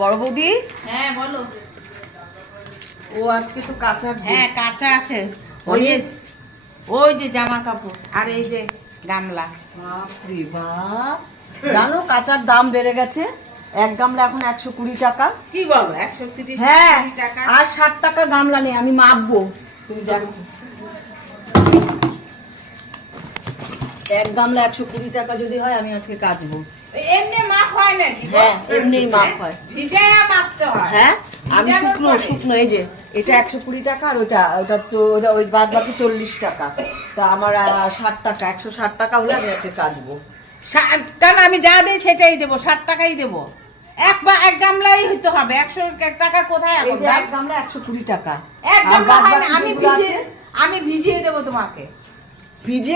বড় বৌদি, হ্যাঁ বলো। ও আজকে তো কাঁচা, হ্যাঁ কাঁচা আছে, ওই যে জামা কাপড় আর এই যে গামলা। বাপরে বাপ, জানো কাঁচার দাম বেড়ে গেছে। এক গামলা এখন 120 টাকা। কি বলো 130 হ্যাঁ, টাকা? আর 60 টাকা গামলা নেই, আমি মাপবো, তুমি দেখো। এক গামলা 120 টাকা যদি হয় আমি আজকে কাচবো। এমনি মাপ হয় নাকি? হ্যাঁ, এমনিই মাপ হয়। ভিজায়া মাপতে হয়। হ্যাঁ, আমি ভিজানোর শুকনো পরে? শুকনো, এই যে এটা 120 টাকা, আর ওটা তো ওই বাদ বাকি 40 টাকা। তা আমার 60 টাকা, 160 টাকা হলে আমি আজকে কাচবো। কারণ আমি যা দেই সেটাই দেবো, 60 টাকাই দেবো। এক গামলাই হইতে হবে, 100 টাকা কোথায় এই এখন যে দাম? এক গামলা 120 টাকা। এক আর গামলা বাদ হয় না, বাকি যেগুলো আছে, আমি ভিজিয়ে দেবো তোমাকে। ভিজে